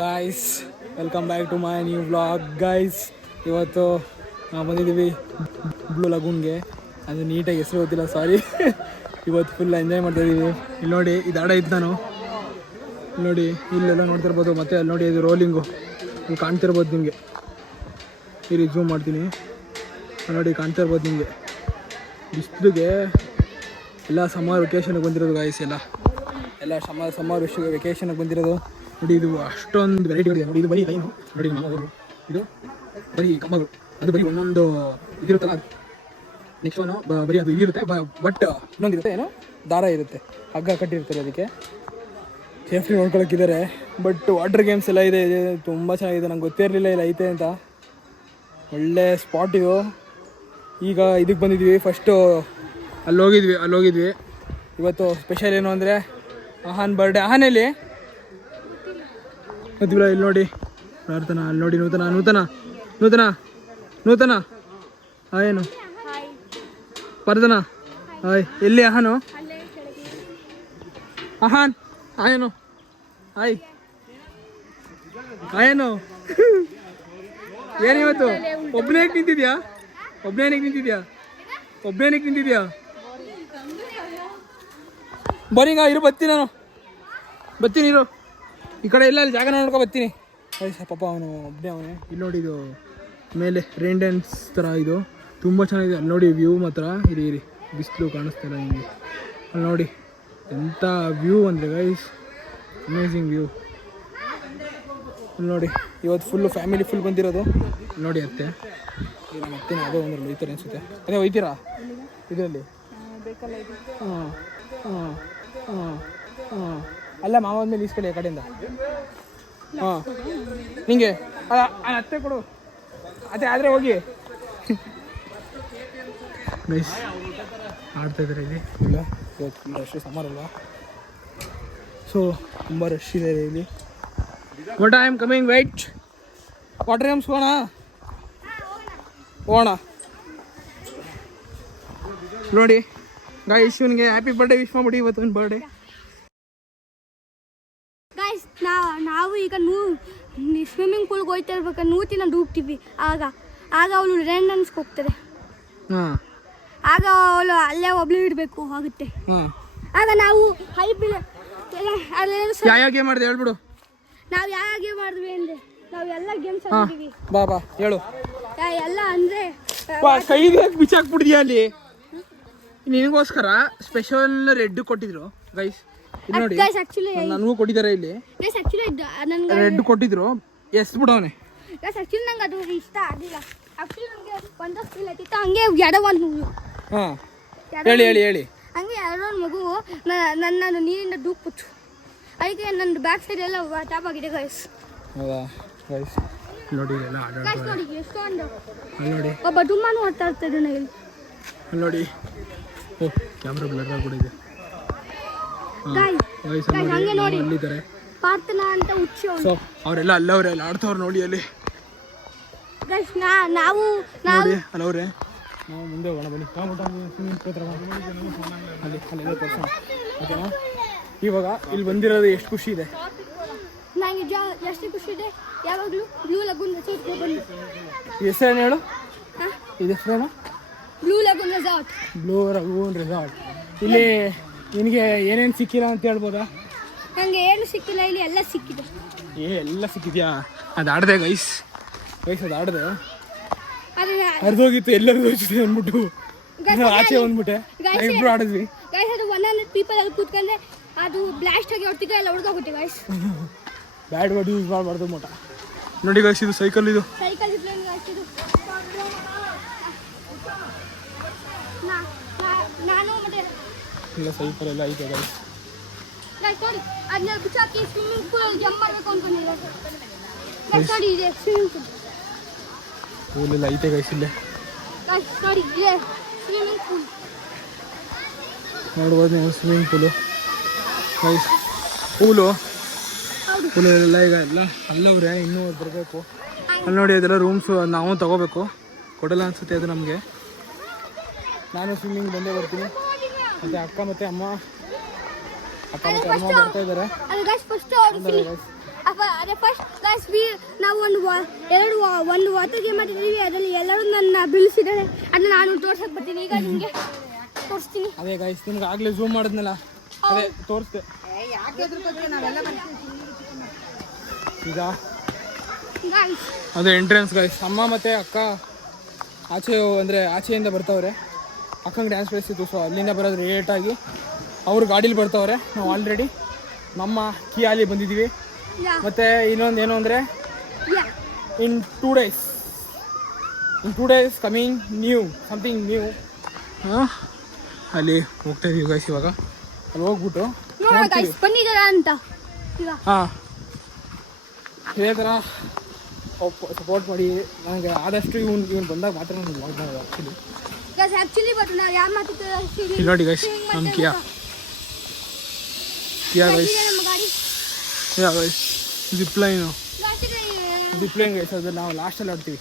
Guys, welcome back to my new vlog guys. ಇವತ್ತು ನಾವು ಬಂದಿದ್ದೀವಿ ಬ್ಲೂ ಲಗೂನ್ಗೆ. ಅದು ನೀಟಾಗಿ ಹೆಸರು ಗೊತ್ತಿಲ್ಲ, ಸಾರಿ. ಇವತ್ತು ಫುಲ್ ಎಂಜಾಯ್ ಮಾಡ್ತಾಯಿದ್ದೀವಿ. ಇಲ್ಲಿ ನೋಡಿ, ಇದು ಆಡ ಇದ್ದು ನಾನು ನೋಡಿ, ಇಲ್ಲೆಲ್ಲ ನೋಡ್ತಿರ್ಬೋದು. ಮತ್ತು ಅಲ್ಲಿ ನೋಡಿ, ಇದು ರೋಲಿಂಗು ಇಲ್ಲಿ ಕಾಣ್ತಿರ್ಬೋದು ನಿಮಗೆ. ಇಲ್ಲಿ ಝೂಮ್ ಮಾಡ್ತೀನಿ ನೋಡಿ, ಕಾಣ್ತಿರ್ಬೋದು ನಿಮಗೆ. ಬಿಸಿಲಿಗೆ ಎಲ್ಲ ಸಮ್ಮರ್ ವೆಕೇಷನ್ಗೆ ಬಂದಿರೋದು ಗಾಯ್ಸ್. ಎಲ್ಲ ಸಮ್ಮರ್ ವೆಕೇಷನ್ಗೆ ಬಂದಿರೋದು ನೋಡಿ. ಇದು ಅಷ್ಟೊಂದು ವೆರೈಟಿ ಇದೆ ನೋಡಿ. ಇದು ಬರೀ ಲೈನು ನೋಡಿ, ಇದು ಬರೀ ಕಂಬಗಳು, ಅದು ಬರೀ ಒಂದೊಂದು ಇದಿರುತ್ತಲ್ಲ. ನೆಕ್ಸ್ಟ್ ಒನ್ ಬರೀ ಅದು ಇರುತ್ತೆ, ಬಟ್ ಇನ್ನೊಂದಿರುತ್ತೆ, ಏನೋ ದಾರ ಇರುತ್ತೆ, ಹಗ್ಗ ಕಟ್ಟಿರ್ತಾರೆ ಅದಕ್ಕೆ. ಸೇಫ್ಟಿ ನೋಡ್ಕೊಳಕ್ಕಿದ್ದಾರೆ. ಬಟ್ ವಾಟರ್ ಗೇಮ್ಸ್ ಎಲ್ಲ ಇದೆ, ತುಂಬ ಚೆನ್ನಾಗಿದೆ. ನಂಗೆ ಗೊತ್ತೇ ಇರಲಿಲ್ಲ ಇಲ್ಲ ಐತೆ ಅಂತ. ಒಳ್ಳೆ ಸ್ಪಾಟ್ ಇದು. ಈಗ ಇದಕ್ಕೆ ಬಂದಿದ್ವಿ, ಫಸ್ಟು ಅಲ್ಲೋಗಿದ್ವಿ. ಇವತ್ತು ಸ್ಪೆಷಲ್ ಏನು ಅಂದರೆ ಆಹಾನ್ ಬರ್ಡೇ. ಆಹಾನಲ್ಲಿ ಗೊತ್ತಿಲ್ಲ. ಇಲ್ಲಿ ನೋಡಿ ಪ್ರಾರ್ಥನಾ, ಅಲ್ಲಿ ನೋಡಿ ನೂತನ ಏನು ಪ್ರಾರ್ಥನಾ. ಹಾಯ್. ಎಲ್ಲಿ ಆಹಾನು? ಆಹಾನ್ ಆಯನು. ಹಾಯ್ ಆಯನು. ಏನಿವತ್ತು ಒಬ್ಬನೇ ನಿಂತಿದ್ಯಾ? ಬರೀಗ ಇರು, ಬರ್ತೀನಿ ಇರು. ಈ ಕಡೆ ಇಲ್ಲ, ಅಲ್ಲಿ ಜಾಗ ನೋಡ್ಕೊ ಬರ್ತೀನಿ. ಪಾಪ ಅವನು ಅವನೇ. ಇಲ್ಲಿ ನೋಡಿ, ಇದು ಮೇಲೆ ರೈನ್ ಡ್ಯಾನ್ಸ್ ಥರ ಇದು ತುಂಬ ಚೆನ್ನಾಗಿದೆ. ಅಲ್ಲಿ ನೋಡಿ ವ್ಯೂ ಮಾತ್ರ. ಇರಿ ಬಿಸಿಲು ಕಾಣಿಸ್ತಾಯಿಲ್ಲ ನಿಮಗೆ. ಅಲ್ಲಿ ನೋಡಿ ಎಂಥ ವ್ಯೂ ಅಂದರೆ ಗೈಸ್, ಅಮೇಝಿಂಗ್ ವ್ಯೂ. ಅಲ್ಲಿ ನೋಡಿ, ಇವತ್ತು ಫುಲ್ಲು ಫ್ಯಾಮಿಲಿ ಫುಲ್ ಬಂದಿರೋದು. ನೋಡಿ ಅತ್ತೆ, ಮತ್ತೆ ಅದೇ ಒಂದ್ರಲ್ಲಿ ಒಯ್ತಾರೆ ಅನಿಸುತ್ತೆ. ಅದೇ ಒಯ್ತೀರಾ ಇದರಲ್ಲಿ? ಹಾಂ ಅಲ್ಲ, ಮಾವ ಅಂದಮೇಲೆ ಈಸ್ಕೊಳ್ಳಿ ಆ ಕಡೆಯಿಂದ. ಹಾಂ ನಿಂಗೆ ಅತ್ತೆ ಕೊಡು, ಅತ್ತೆ ಆದರೆ ಹೋಗಿ. ನೈಸ್ ಆಡ್ತಾಯಿದ್ದಾರೆ ಇಲ್ಲಿ. ಇಲ್ಲ ಇವತ್ತು ಫುಲ್ ರಶ್, ಸಮ್ಮರ್ ಅಲ್ವಾ, ಸೊ ತುಂಬ ರಶ್ ಇದೆ ಇಲ್ಲಿ. But I am coming, white. Water games ಹೋಗೋಣ ನೋಡಿ ಗಾಯ್ಸ್. ಇವನಿಗೆ ಹ್ಯಾಪಿ ಬರ್ಡೇ ವಿಶ್ ಮಾಡ್ಬಿಡಿ, ಇವತ್ತು ಒಂದು ಬರ್ಡೇ. ಗಾಯ್ಸ್, ನಾವು ಈಗ ಸ್ವಿಮ್ಮಿಂಗ್ ಪೂಲ್ಗೆ ಹೋಗ್ತಾ ಇರ್ಬೇಕಾದ್ರೆ ನೂತಿನ ಡೂಬ್ತೀವಿ. ಆಗ ಅವಳು ರೈನ್ ಡ್ಯಾನ್ಸ್ಗೆ ಹೋಗ್ತಾರೆ. ಆಗ ಅವಳು ಅಲ್ಲೇ ಒಬ್ಳು ಇಡಬೇಕು ಆಗುತ್ತೆ. ಆಗ ನಾವು ಯಾವ ಗೇಮ್ ಮಾಡಿದೆ ಹೇಳ್ಬಿಡು. ನಾವು ಯಾವ ಗೇಮ್ ಮಾಡಿದ್ವಿ ಅಂದರೆ ನಾವು ಎಲ್ಲ ಗೇಮ್ಸ್ ಆಡ್ತೀವಿ. ಬಾ ಹೇಳು. ಎಲ್ಲ ಅಂದರೆ ಕೈಗೆ ಬಿಚ್ಚಾಕ್ಬಿಟ್ಟಿದ್ಯಾ ಅಲ್ಲಿ. ನಿನಗೋಸ್ಕರ ಸ್ಪೆಷಲ್ ರೆಡ್ ಕೊಟ್ಟಿದ್ರು ಗೈಸ್. ಇಲ್ಲಿ ನೋಡಿ, ನನಗೂ ಕೊಟ್ಟಿದ್ದಾರೆ ಇಲ್ಲಿ ರೆಡ್ ಕೊಟ್ಟಿದ್ರು. ಎಷ್ಟು ಬಿಡವನೆ ಆಕ್ಚುಲಿ ನಂಗೆ ಅದು ಇಷ್ಟ ಆಗಿಲ್ಲ. ಆಕ್ಚುಲಿ ನನಗೆ ಒಂದು ಫೀಲ್ ಆಯ್ತಿತ್ತು. ಹಂಗೆ ಎರಡೋ ಒಂದು ಹೇಳಿ ಹಂಗೆ ಎರಡೋ ಒಂದು ಮಗು ನನ್ನ ನೀರಿಂದ ಡೂಕ್ಬಿಟ್ಟು, ಅದಕ್ಕೆ ನನ್ನ ಬ್ಯಾಕ್ ಸೈಡ್ ಎಲ್ಲ ಟಾಪ್ ಆಗಿದೆ ಗೈಸ್. ಹೌದಾ ಗೈಸ್? ನೋಡಿ ಎಲ್ಲ ಗೈಸ್ ನೋಡಿ ಎಷ್ಟೊಂದು. ನೋಡಿ ಒಬ್ಬ ಡುಮ್ಮಾನು ಹೊರ್ತಾ ಇರ್ತಾರೆ ಇಲ್ಲಿ. ನೋಡಿ ಕ್ಯಾಮ್ರಾ ಬ್ಲರ್ ಆಗ್ಬಿಟ್ಟಿದೆ ಗೈಸ್. ಹಂಗೆ ನೋಡಿ ಅಲ್ಲಿದ್ದಾರೆ ಪ್ರಾರ್ಥನಾ ಅಂತ ಹುಚ್ಚಿ. ಸೊ ಅವರೆಲ್ಲ ಅಲ್ಲವ್ರೆ, ಅಲ್ಲಿ ಆಡ್ತವ್ರು ನೋಡಿ ಅಲ್ಲಿ ಗೈಸ್. ನಾವು ಅಲ್ಲವ್ರೆ, ನಾವು ಮುಂದೆ ಹೋಗೋಣ ಬನ್ನಿ. ಅಲ್ಲೆಲ್ಲ ತೋರಿಸೋಣ ಓಕೆನಾ. ಇವಾಗ ಇಲ್ಲಿ ಬಂದಿರೋದು ಎಷ್ಟು ಖುಷಿ ಇದೆ ನನಗೆ, ಎಷ್ಟು ಖುಷಿ ಇದೆ. ಯಾವಾಗಲೂ ಬ್ಲೂ ಲಗೂನ್ ರೆಸಾರ್ಟ್ ಬನ್ನಿ. ಹೆಸರೇನು ಹೇಳು? ಇದು ಹೆಸರೇನು? Blue lagoon resort. ಇಲ್ಲಿ ನಿನಗೆ ಏನೇನು ಸಿಕ್ಕಿಲ್ಲ ಅಂತ ಹೇಳ್ಬೋದಾ? ನನಗೆ ಏನು ಸಿಕ್ಕಿಲ್ಲ, ಇಲ್ಲಿ ಎಲ್ಲ ಸಿಕ್ಕಿದೆ. ಎಲ್ಲ ಸಿಕ್ಕಿದ್ಯಾ? ಅದು ಆಡಿದೆ ಗೈಸ್, ಅದು ಆಡಿದೆ. ಅರ್ಧೋಗಿತ್ತು, ಎಲ್ಲರೂ ಹೋಗ್ತಿದೆ ಅಂದ್ಬಿಟ್ಟು ಆಚೆ ಬಂದ್ಬಿಟ್ಟೆ. ಇಬ್ರು ಆಡಿದ್ವಿ ಗೈಸ್. ಅದು 100 ಪೀಪಲ್ ಅಲ್ಲಿ ಕೂತ್ಕೊಂಡ್ರೆ ಅದು ಬ್ಲಾಸ್ಟ್ ಆಗಿ ಹೊಡ್ತಿದ್ರೆ ಎಲ್ಲ ಹೊಡ್ಕೋಗುತ್ತೆ ಗೈಸ್. ಬ್ಯಾಡ್ ವರ್ಡ್ ಯೂಸ್ ಮಾಡಬಾರ್ದು ಮೋಟ. ನೋಡಿ ಗೈಸ್, ಇದು ಸೈಕಲ್ ಇದು ನಾನು ಮತ್ತೆ ಇಲ್ಲ ಸೈಕಲ್ ಎಲ್ಲ ಐತೆ ಗೈಸ್. ನೋಡಿ ಅದನ್ನ ಬಿಚ್ಚಾಕಿ ಸ್ವಿಮ್ಮಿಂಗ್ ಪೂಲ್ ಜಂಪ್ ಮಾಡಬೇಕು ಅನ್ಕೊಂಡಿದ್ದೆ ಗೈಸ್. ನೋಡಿ ಇದೆ ಸ್ವಿಮ್ಮಿಂಗ್ ಪೂಲ್ ಎಲ್ಲ ಐತೆ ಗೈಸ್. ಇಲ್ಲೇ ಗೈಸ್ ನೋಡಿ ಇದೆ ಸ್ವಿಮ್ಮಿಂಗ್ ಪೂಲ್. ನೋಡ್ಬೋದು ನೀವು ಸ್ವಿಮ್ಮಿಂಗ್ ಪೂಲು ಗೈಸ್. ಪೂಲು ಎಲ್ಲ ಈಗ ಎಲ್ಲ ಅಲ್ಲವ್ರೆ, ಇನ್ನೂ ಬರಬೇಕು. ಅಲ್ಲಿ ನೋಡಿ ಅದೆಲ್ಲ ರೂಮ್ಸು, ನಾವು ತಗೋಬೇಕು. ಕೊಡಲ್ಲ ಅನಿಸುತ್ತೆ ಅದು ನಮಗೆ. ನಾನು ಸ್ವಿಮ್ಮಿಂಗ್ ಬಂದೇ ಬರ್ತೀನಿ. ಮತ್ತು ಅಕ್ಕ ಮತ್ತು ಅಮ್ಮ ಬರ್ತಾ ಇದ್ದಾರೆ. ಅದೇ ಫಸ್ಟ್ ಗೈಸ್ ನಾವು ಒಂದು ವಾಟರ್ ಗೇಮ್ ಮಾಡಿದ್ದೀವಿ. ಅದರಲ್ಲಿ ಎಲ್ಲರೂ ನನ್ನ ಬೀಳಿಸಿದ್ದಾರೆ. ಅದನ್ನ ನಾನು ತೋರ್ಸಕ್ಕೆ ಬರ್ತೀನಿ. ಈಗ ನಿಮಗೆ ತೋರಿಸ್ತೀನಿ. ಅದೇ ಗೈಸ್ ನಿಮ್ಗೆ ಆಗಲೇ ಝೂಮ್ ಮಾಡಿದ್ನಲ್ಲ, ಅದೇ ತೋರಿಸ್ದೆ. ಈಗ ಅದೇ ಎಂಟ್ರೆನ್ಸ್ ಗೈಸ್. ಅಮ್ಮ ಮತ್ತು ಅಕ್ಕ ಆಚೆಯಿಂದ ಬರ್ತಾವ್ರೆ. ಅಕ್ಕಂಗೆ ಡ್ಯಾನ್ಸ್ ಪ್ಲೇಸಿತ್ತು, ಸೊ ಅಲ್ಲಿಂದ ಬರೋದು ಲೇಟಾಗಿ ಅವ್ರು ಗಾಡೀಲಿ ಬರ್ತಾವ್ರೆ. ನಾವು ಆಲ್ರೆಡಿ ನಮ್ಮ ಕಿಯಾಲಿ ಬಂದಿದ್ದೀವಿ. ಮತ್ತು ಇನ್ನೊಂದು ಏನು ಅಂದರೆ ಇನ್ 2 days ಕಮಿಂಗ್ ಸಮಥಿಂಗ್ ನ್ಯೂ. ಅಲ್ಲಿ ಹೋಗ್ತಾ ಇದೀವಿ ಗೈಸ್. ಇವಾಗ ಅಲ್ಲಿ ಹೋಗ್ಬಿಟ್ಟು ಬಂದಿದ್ದಾರಾ ಅಂತ ಹಾಂ ಇದೇ ಥರ ಸಪೋರ್ಟ್ ಮಾಡಿ. ನನಗೆ ಆದಷ್ಟು ಇವನು ಬಂದಾಗ ಮಾತ್ರ ನಾನು ಮಾಡ್ಬೋದು ಆ್ಯಕ್ಚುಲಿ. ಬಟ್ ನಾವು ಯಾರು ಮಾತಾಡ್ತೀವಿ ನೋಡಿ ಗೈಸ್, ನಮ್ಮ ಕಿಯಾ ಗೈಸ್. ಗೈಸ್ ಜಿಪ್ಲೈನ್ ಗೈಸ್, ಅದು ನಾವು ಲಾಸ್ಟಲ್ಲಿ ಆಡ್ತೀವಿ.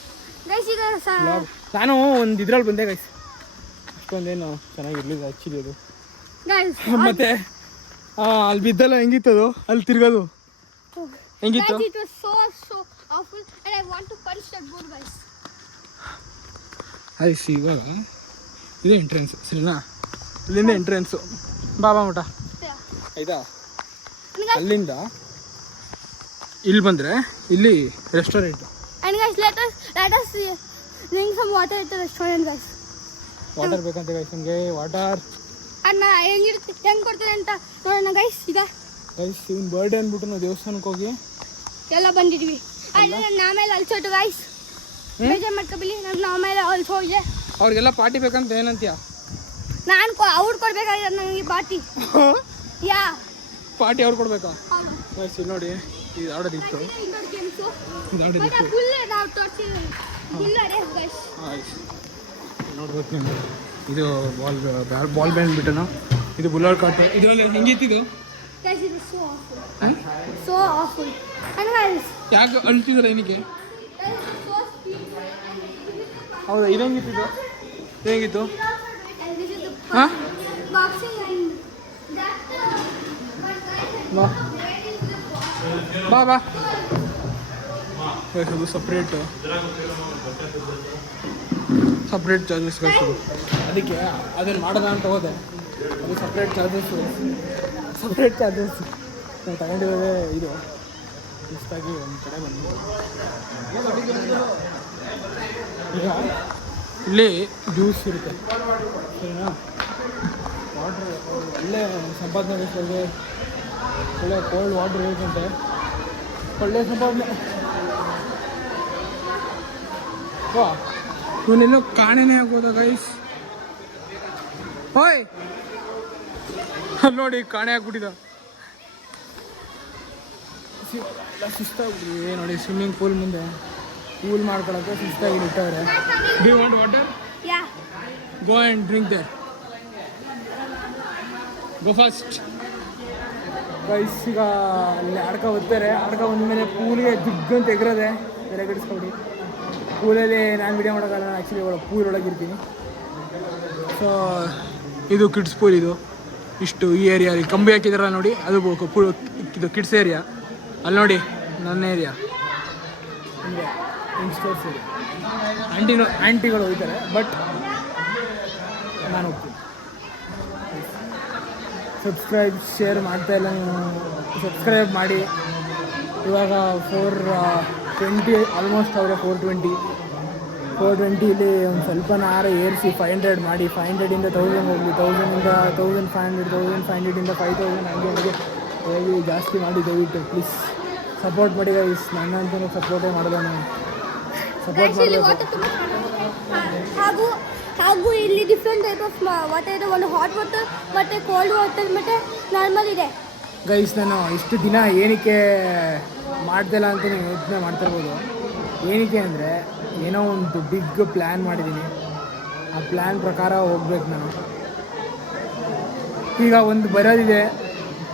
ನಾನು ಒಂದು ಇದ್ರಲ್ಲಿ ಬಂದೆ ಗೈಸ್, ಅಷ್ಟೊಂದೇನು ಚೆನ್ನಾಗಿರ್ಲಿಲ್ಲ ಆ್ಯಕ್ಚುಲಿ ಅದು. ಮತ್ತೆ ಅಲ್ಲಿ ಬಿದ್ದಲ್ಲ ಹೆಂಗಿತ್ತದು, ಅಲ್ಲಿ ತಿರ್ಗೋದು ಹೆಂಗಿತ್ತು. ಗೈಸ್ ಇವಾಗ ಇದು ಎಂಟ್ರೆನ್ಸ್, ಸರಿನಾ? ಇಲ್ಲಿಂದ ಎಂಟ್ರೆನ್ಸು ಬಾಬಾ ಮಠ ಆಯಿತಾ. ಅಲ್ಲಿಂದ ಇಲ್ಲಿ ಬಂದರೆ ಇಲ್ಲಿ ರೆಸ್ಟೋರೆಂಟ್. ವಾಟರ್ ಬೇಕಂತ ಗೈಸ್ ನಮಗೆ. ವಾಟರ್ ಹೆಂಗೆ ಕೊಡ್ತಾರೆ ಅಂತ ನೋಡೋಣ ಗೈಸ್. ಈಗ ಗೈಸ್ ಇವ್ನ ಬರ್ಡೇ ಅಂದ್ಬಿಟ್ಟು ನಾವು ದೇವಸ್ಥಾನಕ್ಕೆ ಹೋಗಿ ಎಲ್ಲ ಬಂದಿದ್ವಿ. ಆಮೇಲೆ ಅಲ್ಸೋಟು ಗೈಸ್, ಬೇಜಾರು ಮಾಡ್ಕೊಬಿಲಿ. ನಾನು ಆಮೇಲೆ ಅಲ್ಸೋದೆ. ಅವ್ರಿಗೆಲ್ಲ ಪಾರ್ಟಿ ಬೇಕಂತ ಏನಂತೀಯ? ನಾನು ಅವ್ರು ಕೊಡ್ಬೇಕಾಗಿರೋದು ನನಗೆ ಪಾರ್ಟಿ. ಯಾ ಪಾರ್ಟಿ ಅವ್ರು ಕೊಡ್ಬೇಕಾ? ಗೈಸ್ ಇಲ್ಲಿ ನೋಡಿ, ಇದು ಆಡೋದಿತ್ತು, ಇದು ಆಡೋದಿತ್ತು. ನೋಡ್ಬೇಕು ನೀವು. ಇದು ಬಾಲ್ ಬ್ಯಾಂಡ್ ಬಿಟ್ಟನು. ಇದು ಬುಲ್ಲರ್ ಕಾಟ್. ಇದರಲ್ಲಿ ಹೆಂಗಿತ್ತಿದು? ಯಾಕೆ ಅಳ್ತಿದ್ರೆ ಏನಕ್ಕೆ? ಹೌದಾ, ಇದು ಹೆಂಗಿತ್ತಿದ್ದು? ಹೇಗಿತ್ತು? ಹಾಂ ಬಾ ಅದು ಸಪ್ರೇಟ್ ಚಾರ್ಜಸ್ ಕಳಿಸೋದು. ಅದಕ್ಕೆ ಅದನ್ನು ಮಾಡೋಣ ಅಂತ ಹೋದೆ. ಅದು ಸಪ್ರೇಟ್ ಚಾರ್ಜಸ್ ನಾವು ತಗೊಂಡಿರೋದೇ ಇದು ಇಷ್ಟಾಗಿ ಒಂದು ಕಡೆ ಬಂದು. ಈಗ ಇಲ್ಲಿ ಜ್ಯೂಸ್ ಇರುತ್ತೆ, ಸರಿನಾ? ವಾಟ್ರ್ ಒಳ್ಳೆ ಸಂಪಾದನೆ ಬೇಕಾದ್ರೆ ಒಳ್ಳೆ ಕೋಲ್ಡ್ ವಾಟ್ರ್ ಬೇಕಂತೆ, ಒಳ್ಳೆ ಸಂಪಾದನೆ. ವಾ ಇವನೆಲ್ಲೋ ಕಾಣೆನೇ ಆಗೋದ ಗೈಸ್. ಹೋಯ್ ನೋಡಿ ಕಾಣೆ ಆಗ್ಬಿಟ್ಟಿದ. ಸುಸ್ತಾಗ್ಬಿಡಿ ನೋಡಿ. ಸ್ವಿಮ್ಮಿಂಗ್ ಪೂಲ್ ಮುಂದೆ ಕೂಲ್ ಮಾಡ್ಕೊಳಕ್ಕೆ ಸುಸ್ತಾಗಿ ಇಟ್ಟವ್ರೆ. Do you want water? Go and drink there. Go fast guys. ಈಗ ಅಲ್ಲಿ ಹೋಗ್ತಾರೆ. ಬಂದಮೇಲೆ ಪೂಲ್ಗೆ ದಿಗ್ಗಂತ ಎಗರದೆ ಬೇರೆ ಗಿಡಿಸ್ಕೊಡಿ. ಪೂಲಲ್ಲಿ ನಾನು ವಿಡಿಯೋ ಮಾಡೋಕ್ಕಲ್ಲ, ನಾನು ಆ್ಯಕ್ಚುಲಿ ಪೂಲ್ ಒಳಗಿರ್ತೀನಿ. ಸೊ ಇದು ಕಿಡ್ಸ್ ಪೂಲ್. ಇದು ಇಷ್ಟು ಈ ಏರಿಯಾ ಕಂಬಿ ಹಾಕಿದಾರ ನೋಡಿ, ಅದು ಪೂಲ್. ಇದು ಕಿಡ್ಸ್ ಏರಿಯಾ. ಅಲ್ಲಿ ನೋಡಿ ನನ್ನ ಏರಿಯಾ ಅಂದರೆ ಯಂಗ್ಸ್ಟರ್ಸ್ ಏರಿಯಾ. ಆಂಟಿಗಳು ಹೋಗ್ತಾರೆ, ಬಟ್ ನಾನು ಹೋಗ್ತೀನಿ. ಸಬ್ಸ್ಕ್ರೈಬ್ ಶೇರ್ ಮಾಡ್ತಾಯಿಲ್ಲ ನೀವು, ಸಬ್ಸ್ಕ್ರೈಬ್ ಮಾಡಿ. ಇವಾಗ 420 ಆಲ್ಮೋಸ್ಟ್ ಅವರೇ. 420 ಒಂದು ಸ್ವಲ್ಪನಾರ ಏರಿಸಿ 500 ಮಾಡಿ. 500ಇಂದ 1000 ಹೋಗಲಿ, 1000ಇಂದ 1500, 1500ಇಂದ 5000 ಹಂಗೆ ಹೋಗಿ ಜಾಸ್ತಿ ಮಾಡಿ. ದಯವಿಟ್ಟು ಪ್ಲೀಸ್ ಸಪೋರ್ಟ್ ಮಾಡಿ ಗೈಸ್. ನನ್ನಂತೂ ಸಪೋರ್ಟೇ ಮಾಡೋದು, ನಾನು ಸಪೋರ್ಟ್ ಮಾಡಬೇಕು. ಹಾಗೂ ಇಲ್ಲಿ ಡಿಫ್ರೆಂಟ್ ಟೈಪ್ ಆಫ್ ವಾಟರ್ ಇದೆ. ಒಂದು ಹಾಟ್ ವಾಟರ್ ಮತ್ತು ಕೋಲ್ಡ್ ವಾಟರ್ ಮತ್ತು ನಾರ್ಮಲ್ ಇದೆ ಗೈಸ್. ನಾನು ಇಷ್ಟು ದಿನ ಏನಕ್ಕೆ ಮಾಡ್ತಿಲ್ಲ ಅಂತ ನೀವು ಯೋಚನೆ ಮಾಡ್ತಿರ್ಬೋದು. ಏನಕ್ಕೆ ಅಂದರೆ ಏನೋ ಒಂದು ಬಿಗ್ ಪ್ಲ್ಯಾನ್ ಮಾಡಿದ್ದೀನಿ. ಆ ಪ್ಲ್ಯಾನ್ ಪ್ರಕಾರ ಹೋಗ್ಬೇಕು ನಾನು. ಈಗ ಒಂದು ಬರೋದಿದೆ,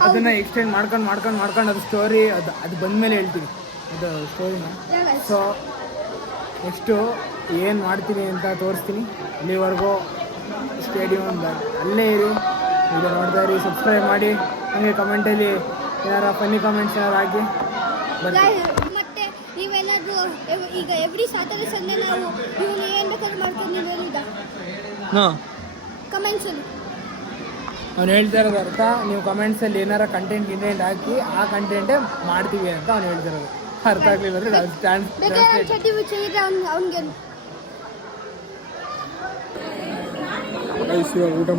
ಅದನ್ನು ಎಕ್ಸ್ಟೆಂಡ್ ಮಾಡ್ಕೊಂಡು ಅದು ಸ್ಟೋರಿ ಅದು ಬಂದಮೇಲೆ ಹೇಳ್ತೀನಿ ಅದು ಸ್ಟೋರಿನ. ಸೊ ನೆಕ್ಸ್ಟು ಏನು ಮಾಡ್ತೀನಿ ಅಂತ ತೋರಿಸ್ತೀನಿ. ಅಲ್ಲಿವರೆಗೂ ಸ್ಟೇಡಿಯಂ ಅಲ್ಲೇ ಇರಿ, ಇದು ನೋಡ್ತಾ ಇರಿ, ಸಬ್ಸ್ಕ್ರೈಬ್ ಮಾಡಿ. ಹಾಗೆ ಕಮೆಂಟಲ್ಲಿ ಏನಾರು ಫನ್ನಿ ಕಮೆಂಟ್ಸ್ ಏನಾರು ಹಾಕಿ. ಮತ್ತೆ ನೀವೆಲ್ಲಾದ್ರೂ ಈಗ ಎವ್ರಿ ಸಾಟರ್ಡೆ ಸಂಡೇ ನಾವು ಇವನು ಏನು ಬೇಕಾದ್ರೂ ಮಾಡ್ಕೊಂಡು ನೀವು ಹೇಳುವುದಾ ಹಾಂ ಕಮೆಂಟ್ಸಲ್ಲಿ ಅವ್ನು ಹೇಳ್ತಾ ಇರೋದು ಅರ್ಥ ನೀವು ಕಮೆಂಟ್ಸಲ್ಲಿ ಏನಾರ ಕಂಟೆಂಟ್ ಹಾಕಿ ಆ ಕಂಟೆಂಟೇ ಮಾಡ್ತೀವಿ ಅಂತ ಅವ್ನು ಹೇಳ್ತಿರೋದು. ಅರ್ಥ ಆಗಲಿಲ್ಲ ಅಂದರೆ ಬೇಕಾದ್ರೆ ಚಡ್ಡಿ ಬಿಚ್ಚಿದ್ರೆ ಅವ್ನಿಗೆ ಇವಾಗ ಊಟ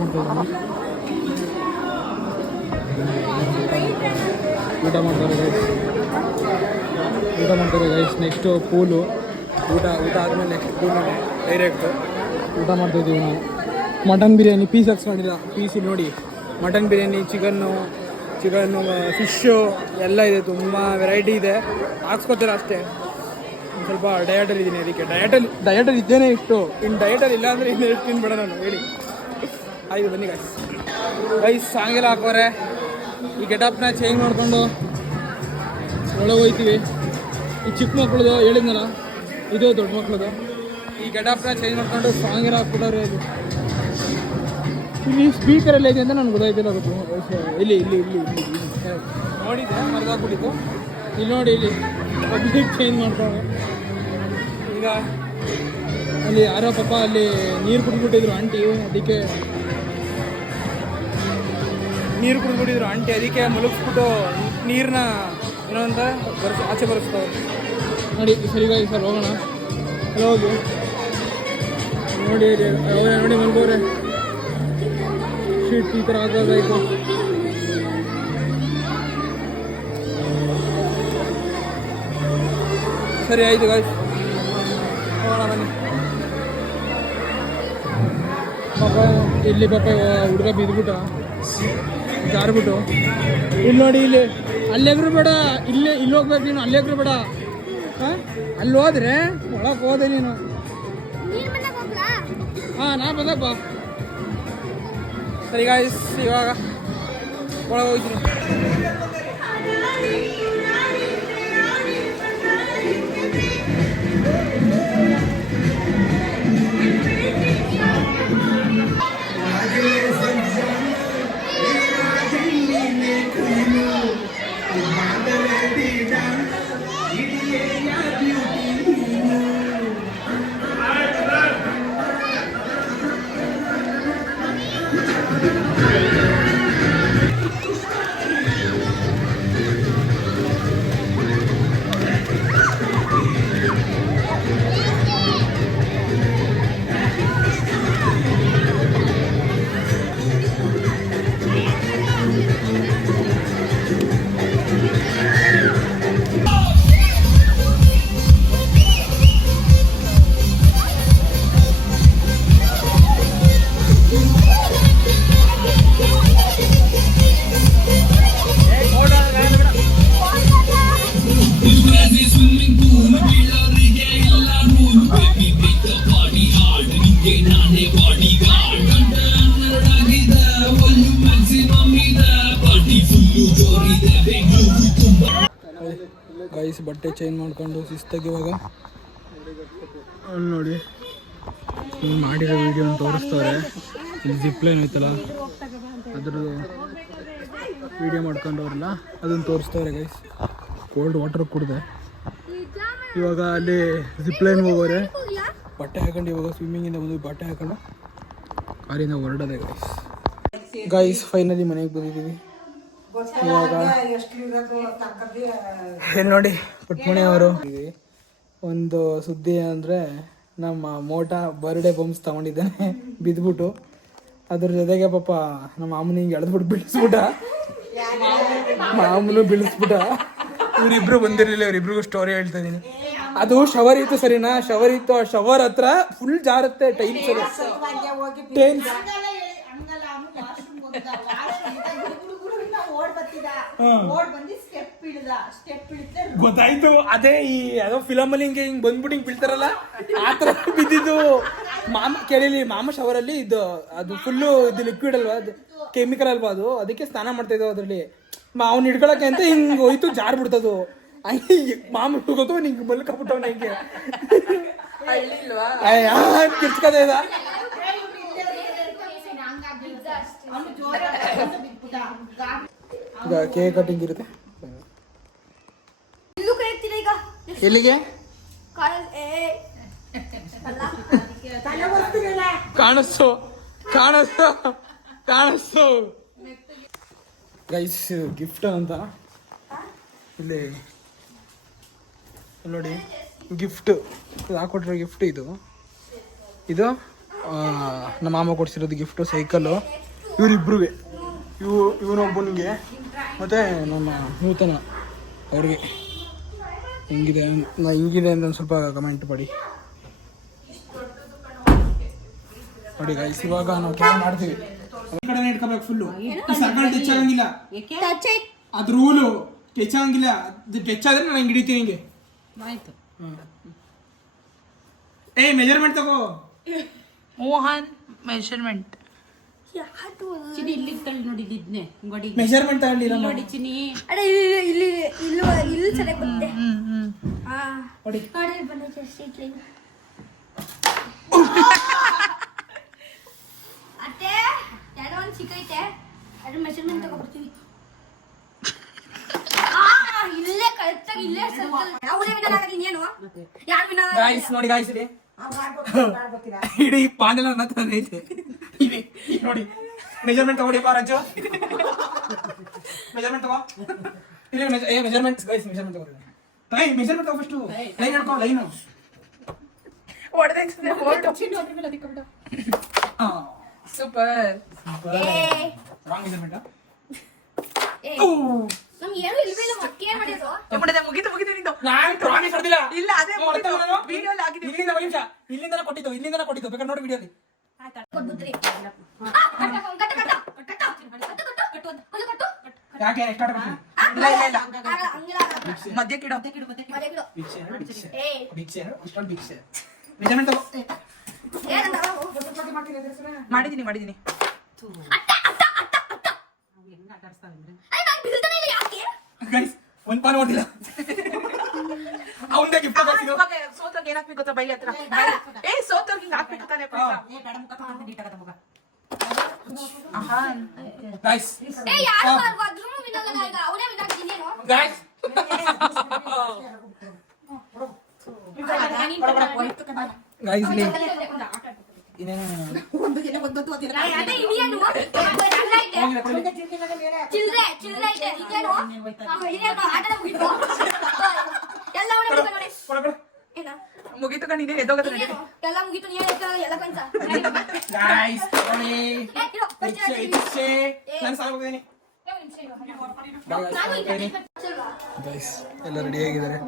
ಮಾಡ್ತಾರೆ ಗೈಸ್. ನೆಕ್ಸ್ಟು ಪೂಲು ಊಟ ಆದಮೇಲೆ ನೆಕ್ಸ್ಟ್ ಪೂಲು ಡೈರೆಕ್ಟು ಊಟ ಮಾಡ್ತಾಯಿದ್ದೀವಿ ನಾವು. ಮಟನ್ ಬಿರಿಯಾನಿ ಪೀಸ್ ಹಾಕ್ಸ್ಕೊಂಡಿಲ್ಲ, ಪೀಸು ನೋಡಿ ಮಟನ್ ಬಿರಿಯಾನಿ, ಚಿಕನ್ನು ಫಿಶ್ಶು ಎಲ್ಲ ಇದೆ, ತುಂಬ ವೆರೈಟಿ ಇದೆ. ಹಾಕ್ಸ್ಕೊತಾರೆ ಅಷ್ಟೇ. ಒಂದು ಸ್ವಲ್ಪ ಡಯಟಲ್ಲಿ ಇದ್ದೀನಿ, ಅದಕ್ಕೆ ಡಯಟಲ್ಲಿ ಇದ್ದೇನೆ ಇಷ್ಟು. ಇನ್ನು ಡಯಟಲ್ಲಿ ಇಲ್ಲ ಅಂದರೆ ಇನ್ನು ಎಷ್ಟು ತಿನ್ಬೇಡ ನಾನು ಹೇಳಿ. ಆಯ್ತು ಬನ್ನಿ ಗೈಸ್ ಸಾಂಗೆಲ್ಲ ಹಾಕೋರೆ. ಈ ಗೆಟಪ್ನ ಚೇಂಜ್ ಮಾಡಿಕೊಂಡು ಒಳಗೆ ಹೋಗ್ತೀವಿ. ಈ ಚಿಕ್ಕ ಮಕ್ಳದು ಹೇಳಿದ್ನಲ್ಲ, ಇದು ದೊಡ್ಡ ಮಕ್ಳದು. ಈ ಗೆಟಪ್ನ ಚೇಂಜ್ ಮಾಡ್ಕೊಂಡು ಸಾಂಗೆಲ್ಲ ಹಾಕ್ಬಿಟ್ಟವ್ರೆ. ಇಲ್ಲಿ ಸ್ಪೀಕರಲ್ಲಿ ಇದೆ ಅಂತ ನನಗೆ ಗೊತ್ತಾಯ್ತಿಲ್ಲ. ಇಲ್ಲಿ ನೋಡಿದ್ದೆ, ಮರೆದಾಗ್ಬಿಟ್ಟಿತ್ತು. ಇಲ್ಲಿ ನೋಡಿ, ಇಲ್ಲಿ ಪಬ್ಲಿಕ್ ಚೇಂಜ್ ಮಾಡ್ತಾರೆ. ಈಗ ಅಲ್ಲಿ ಯಾರೋ ಪಾಪ ಅಲ್ಲಿ ನೀರು ಕುಡಿದ್ಬಿಟ್ಟಿದ್ರು ಆಂಟಿ, ಅದಕ್ಕೆ ಮುಳುಗಿಸ್ಬಿಟ್ಟು ನೀರನ್ನ ಏನೋ ಅಂತ ಆಚೆ ಬರೆಸ್ತಾವೆ ನೋಡಿ. ಸರಿಗಾಗಿ ಸರ್ ಹೋಗೋಣ, ಅಲ್ಲಿ ಹೋಗಿ ನೋಡಿ ಮಲ್ಗೋರೆ. ಶೀಟ್ ಈ ಥರ ಆಗೋದಾಯ್ತು. ಸರಿ ಆಯಿತು ಗಾಯ್ಸ್, ಹೋಗೋಣ ಬನ್ನಿ. ಪಾಪ ಹುಡುಗ ಬಿದ್ದುಬಿಟ್ಟ, ಜಾರ್ಬಿಟ್ಟು. ಇಲ್ಲಿ ನೋಡಿ, ಅಲ್ಲೆಗ್ರು ಬೇಡ, ಇಲ್ಲಿ ಹೋಗ್ಬೇಕು ನೀನು, ಅಲ್ಲೆಗ್ರು ಬೇಡ. ಹಾಂ, ಅಲ್ಲಿ ಹೋದ್ರೆ ಒಳಗೆ ಹೋದೆ ನೀನು. ಹಾಂ, ನಾ ಬಂದಪ್ಪ. ಸರಿ ಗಾಯ್ಸ್, ಇವಾಗ ಒಳಗೆ ಹೋಗ್ತೀನಿ. ಗೈಸ್ ಬಟ್ಟೆ ಚೇಂಜ್ ಮಾಡ್ಕೊಂಡು ಶಿಸ್ತಾಗಿ ಇವಾಗ ನೋಡಿ ಮಾಡಿರೋ ವಿಡಿಯೋನ ತೋರಿಸ್ತವ್ರೆ. ಇಲ್ಲಿ ಜಿಪ್ಲೈನ್ ಐತಲ್ಲ ಅದ್ರದ್ದು ವಿಡಿಯೋ ಮಾಡ್ಕೊಂಡವ್ರಲ್ಲ ಅದನ್ನು ತೋರಿಸ್ತವ್ರೆ ಗೈಸ್. ಕೋಲ್ಡ್ ವಾಟರ್ ಕುಡಿದೆ. ಇವಾಗ ಅಲ್ಲಿ ಜಿಪ್ಲೈನ್ ಹೋಗೋರೆ. ಬಟ್ಟೆ ಹಾಕೊಂಡು ಇವಾಗ ಸ್ವಿಮ್ಮಿಂಗಿಂದ ಬಂದು ಬಟ್ಟೆ ಹಾಕೊಂಡು ಕಾರಿಂದ ಹೊರಡೋದೆ ಗೈಸ್. ಫೈನಲಿ ಮನೆಗೆ ಬಂದಿದ್ದೀವಿ. ಇವಾಗ ಏನು ನೋಡಿ, ಪುಟ್ಮಣಿ ಅವರು ಒಂದು ಸುದ್ದಿ ಅಂದರೆ ನಮ್ಮ ಮೋಟಾ ಬರ್ಡೇ ಬಂಪ್ಸ್ ತಗೊಂಡಿದ್ದಾನೆ ಬಿದ್ದುಬಿಟ್ಟು. ಅದ್ರ ಜೊತೆಗೆ ಪಾಪ ನಮ್ಮ ಮಾಮನ ಹಿಂಗೆ ಎಳೆದ್ಬಿಟ್ಟು ಬೀಳಿಸ್ಬಿಟ್ಟ. ಮಾಮೂಲು ಬೀಳಿಸ್ಬಿಟ್ಟ. ಇವರಿಬ್ರು ಬಂದಿರಲಿಲ್ಲ, ಇವರಿಬ್ರಿಗೂ ಸ್ಟೋರಿ ಹೇಳ್ತಾ ಇದ್ದೀನಿ. ಅದು ಶವರ್ ಇತ್ತು ಸರಿನಾ, ಶವರ್ ಇತ್ತು. ಆ ಶವರ್ ಹತ್ರ ಫುಲ್ ಜಾರುತ್ತೆ ಟೈಲ್ಸ್. ಗೊತ್ತಾಯ್ತು. ಅದೇ ಈ ಯಾವ್ದೋ ಫಿಲಮ್ ಅಲ್ಲಿ ಹಿಂಗೆ ಹಿಂಗ್ ಬಂದ್ಬಿಟ್ಟು ಹಿಂಗ್ ಬೀಳ್ತಾರಲ್ಲ ಆತರ ಬಿದ್ದಿದ್ದು. ಮಾಮ ಕೇಳಿಲಿ, ಮಾಮ ಶವರ್ ಅಲ್ಲಿ ಇದು ಅದು ಫುಲ್ಲು ಇದು ಲಿಕ್ವಿಡ್ ಅಲ್ವಾ, ಅದು ಕೆಮಿಕಲ್ ಅಲ್ವಾ, ಅದು ಅದಕ್ಕೆ ಸ್ನಾನ ಮಾಡ್ತಾ ಇದ್ದವು. ಅದ್ರಲ್ಲಿ ಅವ್ನು ಹಿಡ್ಕೊಳಕ್ಕೆ ಅಂತ ಹಿಂಗ್ ಹೋಯ್ತು, ಜಾರ್ ಬಿಡ್ತದು. ಮಾಮ ಗೊತ್ತು ನಿಂಗೆ ಮಲ್ಕೊಬಿಟ್ಟವ್ ಹಿಂಗೆ ಕಿರ್ಚ್ಕದ ಇದ. ಈಗ ಕೇಕ್ ಕಟಿಂಗ್ ಇರುತ್ತೆ. ಎಲ್ಲಿಗೆ ಕಾಣಿಸ್ತು ಕಾಣಿಸ್ತು ಕಾಣಿಸ್ತು ಗೈಸ್ ಗಿಫ್ಟ್ ಅಂತ ಇಲ್ಲಿ ನೋಡಿ ಗಿಫ್ಟ್ ಹಾಕೊಟ್ರೆ ಗಿಫ್ಟ್ ಇದು ನಮ್ಮ ಮಾಮ ಕೊಡ್ಸಿರೋದು ಗಿಫ್ಟು ಸೈಕಲ್ಲು ಇವರಿಬ್ರಿಗೆ ಇವನೊಬ್ಬನಿಗೆ ಮತ್ತು ನಮ್ಮ ನೂತನ ಅವ್ರಿಗೆ ಹಿಂಗಿದೆ ಅಂತ ಒಂದು ಸ್ವಲ್ಪ ಕಮೆಂಟ್ ಮಾಡಿ ನೋಡಿ ಗೈಸ್. ಇವಾಗ ನಾವು ಕ್ಯಾನ್ ಮಾಡ್ತೀವಿ ಈ ಕಡೆನೇ ಇಟ್ಕೋಬೇಕು ಫುಲ್ಲು. ಸರ್ಕಾರ ಟಚ್ ಆಗಂಗಿಲ್ಲ, ಅದು ರೂಲು. ಟಚ್ ಆಗಂಗಿಲ್ಲ, ಅದು ಟಚ್ ಆದ್ರೆ ನಾನು ಹಿಂಗೆ ಹಿಡಿತೀನಿ ಹಿಂಗೆ. ಆಯ್ತು. ಮೆಜರ್ಮೆಂಟ್ ತಗೋ ಮೋಹನ್ ಮೆಜರ್ಮೆಂಟ್. ಚಿನಿ ಇಲ್ಲಿ ತಳ್ಳಿ ನೋಡಿ ಇದನ್ನೇ ಗೋಡಿ ಮೆಜರ್ಮೆಂಟ್ ತಗೊಂಡಿಲ್ಲ ನೋಡಿ ಚಿನಿ. ಅರೆ ಇಲ್ಲಿ ಸರಿಯಾಗಿ ಬರುತ್ತೆ. ನೋಡಿ ಅತ್ತೆ ಯಾರೋ ಒಂದು ಸಿಕ್ಕೈತೆ, ಅದ್ರ ಮೆಜರ್ಮೆಂಟ್ ತಗೊಬರ್ತೀವಿ. ಇಲ್ಲೇ ಕರೆಕ್ಟಾಗಿ ಇಲ್ಲೇ ಸರ್ಕಲ್. ಯಾವುದೇ ವಿಧಾನ ಆಗಲಿ ಇನ್ನೇನು ಯಾರು ವಿಧಾನ. ಗಾಯ್ಸ್ ನೋಡಿ ಗಾಯ್ಸ್ ಇಲ್ಲಿ ಇಡೀ ಪಾಂಡೆಲ ನನ್ನ ಹತ್ರ ಐತೆ. ನೋಡಿ ಮೆಜರ್ಮೆಂಟ್ ತಗೊಡಿ ಪಾರಂಚು. ಮೆಜರ್ಮೆಂಟ್ ತಗೋ. ಮೆಜರ್ಮೆಂಟ್ ಗೈಸ್ ಮೆಜರ್ಮೆಂಟ್ ತಗೋ. ಮೆಜರ್ಮೆಂಟ್ ತಗೋ ಫಸ್ಟ್. ಲೈನ್ ಹಿಡ್ಕೊ ಲೈನ್. ಹೊಡೆದೈತೆ ಫೋಟೋ ಚಿನಿ ಅದ್ರ ಮೇಲೆ ಅದಕ್ಕೆ ಬಿಡು. ಸೂಪರ್. Wrong measurement. ನಮ್ಗೆ ಏನು ಇಲ್ವೇ ಮಕ್ಕಿ ಏನು ಮಾಡಿದ್ರು. ಮುಗಿತು ನಿಂದು. ನಾನು ಪ್ರಾಮಿಸ್ ಹೊಡೆದಿಲ್ಲ. ಇಲ್ಲ ಅದೇ ವಿಡಿಯೋಲಿ ಆಗಿದೆ. ಇಲ್ಲಿಂದ ಕೊಟ್ಟಿದ್ದು ಬೇಕಾದ್ರೆ ನೋಡಿ ವಿಡಿಯೋಲಿ. ಕೊಟ್ಬಿಟ್ರಿ. ಯಾಕೆ ಸ್ಟಾರ್ಟ್ ಮಾಡ್ತೀನಿ. ಮಧ್ಯ ಕಿಡೋ ಮೆಜರ್ಮೆಂಟ್ ತಗೋ. ಮಾಡಿದೀನಿ ಗೈಸ್ ಒಂದು ಪಾನ ಹೊಡೆದಿಲ್ಲ. ಅವನ್ದೇ ಗಿಫ್ಟ್ ಕೊಡ್ತಿದ್ದು. ಸೋತರ್ಗೆ ಏನ್ ಹಾಕ್ಬೇಕು ಗೊತ್ತಾ ಬೈಲಿ ಹತ್ರ. ಸೋತರ್ಗೆ ಹಿಂಗ್ ಹಾಕ್ಬೇಕು ತಾನೆ. ಗೈಸ್ ಗೈಸ್ ಗೈಸ್ ಮುಗೀತು ಕಣ್ಣಿದೆ ಎದ್ದೋಗತ್ತೆ. ಎಲ್ಲ ಮುಗೀತು. ಗೈಸ್ ಎಲ್ಲ ರೆಡಿ ಆಗಿದ್ದಾರೆ.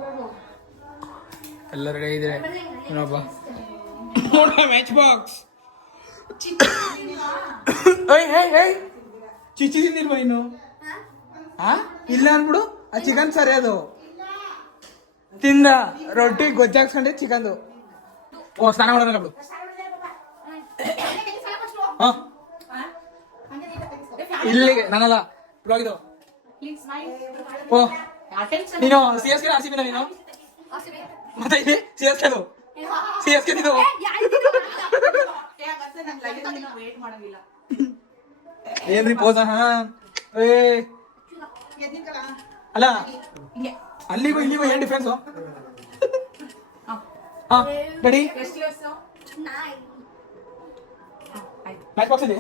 ಏನಪ್ಪ ಮ್ಯಾಚ್ ಬಾಕ್ಸ್. ಚಿಚ್ಚಿ ತಿಂದಿಲ್ವಾ ಇನ್ನು? ಇಲ್ಲ ಅನ್ಬಿಡು. ಆ ಚಿಕನ್ ಸರಿ ಅದು ತಿಂದ ರೊಟ್ಟಿ ಗೊಜ್ಜಾಕ್ಸ್ಕೊಂಡೆ ಚಿಕನ್ದು. ಸ್ನಾನ ಮಾಡೋಣ ಬಿಡು. ಇಲ್ಲಿಗೆ ನಾನಲ್ಲ ಬ್ಲಾಗಿದು. ನೀನು CSK RCB ನೀನು ಮತ್ತೆ ಇಲ್ಲಿ CSK ಇದು. ಏನ್ರಿ ಪೋಸ? ಅಲ್ಲ ಅಲ್ಲಿಗೂ ಇಲ್ಲಿಗೂ ಏನ್ ಡಿಫ್ರೆನ್ಸು? ರೆಡಿ ಮ್ಯಾಚ್ ಬಾಕ್ಸ್ ಇದೆ.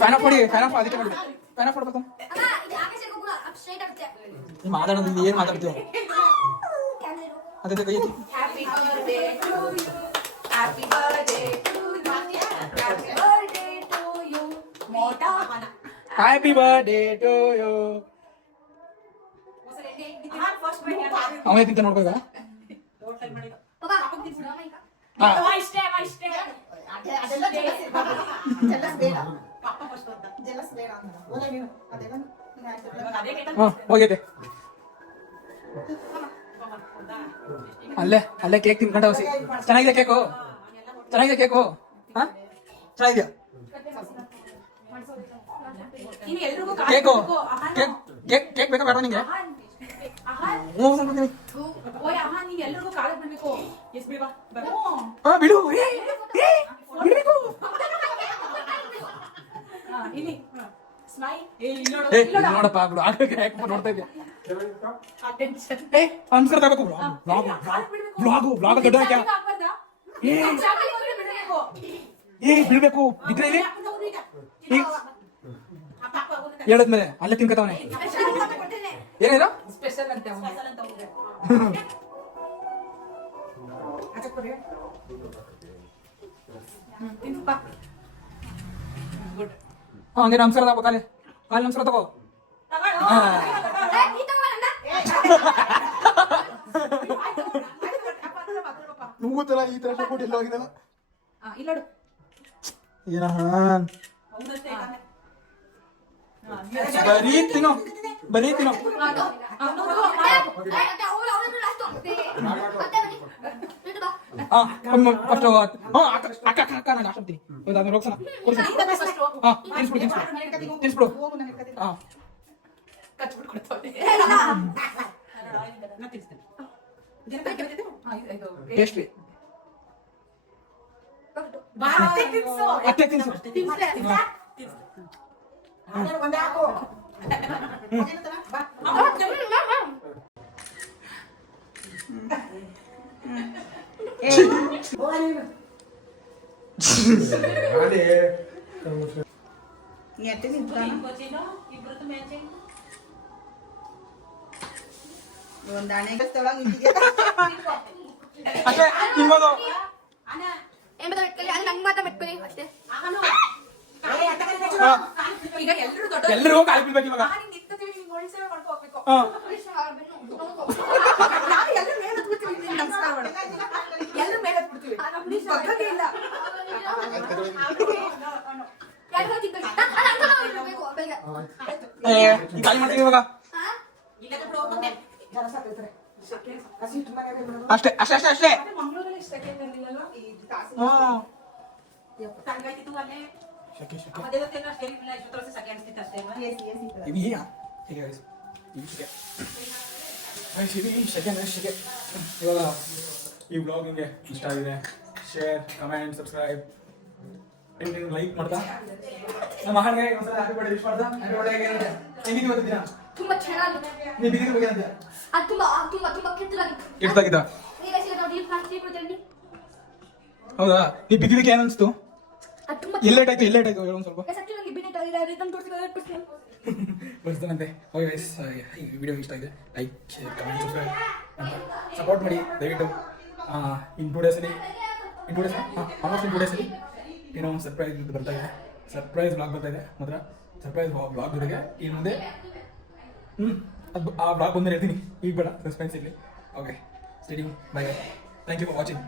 ಫ್ಯಾನ್ ಆಫ್ ಮಾಡಿ. ಅದಕ್ಕೆ ಮಾಡಿ ಫ್ಯಾನ್ ಆಫ್ ಮಾಡ್ಬೇಕು. ಮಾತಾಡೋದು ಏನ್ ಮಾತಾಡ್ತೀವ ಅದೇ ಕೈ ಹ್ಯಾಪಿ ಬರ್ಡೇ ಟು ಯು. ಅವನೇ ತಿಂತ ನೋಡ್ಕೋ. ಹೋಗೈತೆ ಅಲ್ಲೇ ಕೇಕ್ ತಿನ್ಕೊಂಡ ಹೊಸಿ. ಚೆನ್ನಾಗಿದೆ ಕೇಕು. ಚೆನ್ನಾಗಿದ್ಯಾ? ಕೇಕು ಕೇಕ್ ಬೇಕಾ ಬೇಡ ನಿಂಗೆ? ಬಿಡು ಸ್ಮೈಲ್ ನೋಡಪ್ಪ ನೋಡ್ತಾ ಇದ್ದೆ ನಮಸ್ಕಾರ ತಗೋಬೇಕು ಬ್ಲಾಗ್ ದೊಡ್ಡ ಹಾಕ್ಯ ಬೀಳ್ಬೇಕು ಬಿದ್ರೆ ಹೇಳದ್ಮೇಲೆ ಅಲ್ಲೇ ತಿನ್ಕತಾವನೆ ಏನಿದು ಸ್ಪೆಷಲ್ ಅಂತ ಹಂಗೆ ನಮಸ್ಕಾರ ತಗೋ ಕಾಲಿ ನಮಸ್ಕಾರ ತಗೋ ನುಂಗುತ್ತಲ್ಲ ಈ ತರ ಕೊಟ್ಟು ಎಲ್ಲ ಹೋಗಿದಲ್ಲ ಏನ ಬರೀ ತಿನ್ನೋ ಫಸ್ಟ್ ಅಕ್ಕ ಅಕ್ಕ ನಾನು ಆಡ್ತೀನಿ ಆಮೇಲೆ ಹೋಗ್ಸಣ ತಿನ್ಸ್ಬಿಡು ಟೇಸ್ಟ್ರಿ ಅತ್ತೆ ತಿನ್ಸು ಅಷ್ಟೇ ತಿನ್ಬೋದು ಈಗ ಎಲ್ಲರೂ ದೊಡ್ಡ ಎಲ್ಲರಿಗೂ ಕಾಲಿ ಬೀಳ್ಬೇಕು ಇವಾಗ ನಿಂತಿರ್ತೀವಿ, ಹಿಂಗ್ ಒಳ್ಳೆ ಸೇವೆ ಮಾಡ್ಕೊ ಹೋಗ್ಬೇಕು. ಹಾ ನಾವು ಎಲ್ಲರೂ ಮೇಲೆ ಹತ್ಬಿಡ್ತೀವಿ, ನಿಂಗೆ ನಮಸ್ಕಾರ ಮಾಡು. ಎಲ್ಲರೂ ಮೇಲೆ ಹತ್ಬಿಡ್ತೀವಿ. ಬಗ್ಗದೇ ಇಲ್ಲ. ಕಾಲಿ ಮಾಡ್ತೀವಿ ಇವಾಗ ಇಲ್ಲದ್ರೆ ಬಿಡು, ಹೋಗ್ಬಂದೆ. ಅಷ್ಟೇ ಅಷ್ಟೇ ಅಷ್ಟೇ ಅಷ್ಟೇ ಮಂಗಳೂರಲ್ಲಿ ಇಷ್ಟು ಸೆಕೆ ತಂದಿಲ್ಲಲ್ವಾ? ಈ ತಾಸು. ಹಾ ತಣ್ಣಗಾಯ್ತಿತ್ತು ಅಲ್ಲೇ. ಶಕೆ ಶಕೆ ಅವತ್ತೇನೋ ತಿನ್ನೋ ಅಷ್ಟೇ ಇರ್ಲಿಲ್ಲ, ಇಷ್ಟೊತ್ತರ ವರ್ಷ ಸೆಕೆ ಅನ್ಸ್ತಿತ್ತು ಅಷ್ಟೇ ಅಲ್ವಾ? ಇದೆಯಾ ಹೇಗೆ ಶಕೆ ಇವಾಗ ಈ ಬ್ಲಾಗ್ ನಿಮಗೆ ಇಷ್ಟ ಆಗಿದೆ ಶೇರ್ ಕಮೆಂಟ್ ಸಬ್ಸ್ಕ್ರೈಬ್ ಲೈಕ್ ಮಾಡ್ತಾ ನಮ್ಮ ಹಾಡಿಗೆ ಒಂದ್ಸಲ ಹ್ಯಾಪಿ ಬರ್ಡೇ ವಿಶ್ ಮಾಡ್ತಾ ಹ್ಯಾಪಿ ಬರ್ಡೇ ಹೆಂಗಿದ್ದೀವಿ ಇವತ್ತು ದಿನ ತುಂಬಾ ಚೆನ್ನಾಗಿದೆ. ನೀವು ಬಿಗಿದ ಬಗ್ಗೆ ಅಂತ ಅದು ತುಂಬಾ ತುಂಬಾ ತುಂಬಾ ಕೆಟ್ಟದಾಗಿತ್ತು. ಕೆಟ್ಟದಾಗಿದ್ದ ಹೌದಾ ನೀವು ಬಿಗಿದಕ್ಕೆ ಏನು ಅನಿಸ್ತು ಅದು ತುಂಬಾ ಎಲ್ಲೇಟಾಯ್ತು ಹೇಳು ಒಂದು ಸ್ವಲ್ಪ ಸತ್ಯ ನಂಗೆ ಬಿಡಿ ರಿಟರ್ನ್ ತೋರಿಸಿ ಬರ್ತಾನಂತೆ ಓಕೆ ಗೈಸ್ ಈ ವಿಡಿಯೋ ಇಷ್ಟ ಆಗಿದೆ ಲೈಕ್ ಶೇರ್ ಕಮೆಂಟ್ ಸಬ್ಸ್ಕ್ರೈಬ್ ಅಂತ ಸಪೋರ್ಟ್ ಮಾಡಿ ದಯವಿಟ್ಟು ಇನ್ 2 ಡೇಸಲ್ಲಿ ಆಲ್ಮೋಸ್ಟ್ ಇನ್ 2 ಡೇಸಲ್ಲಿ ಏನೋ ಒಂದು ಸರ್ಪ್ರೈಸ್ ಬರ್ತಾ ಇದೆ ಸರ್ಪ್ರೈಸ್ ಬ್ಲಾಗ್ ಬರ್ತಾ ಇದೆ ಮಾತ್ರ ಸರ್ಪ್ರೈಸ್ ಬ್ಲಾಗ್ ಜೊತೆಗೆ ಇನ್ನು ಮುಂದೆ ಅದು ಆ ಬ್ಲಾಗ್ ಬಂದರೆ ಹೇಳ್ತೀನಿ ಈಗ ಬೇಡ ಸಸ್ಪೆನ್ಸ್ ಇರಲಿ okay stadium bye thank you for watching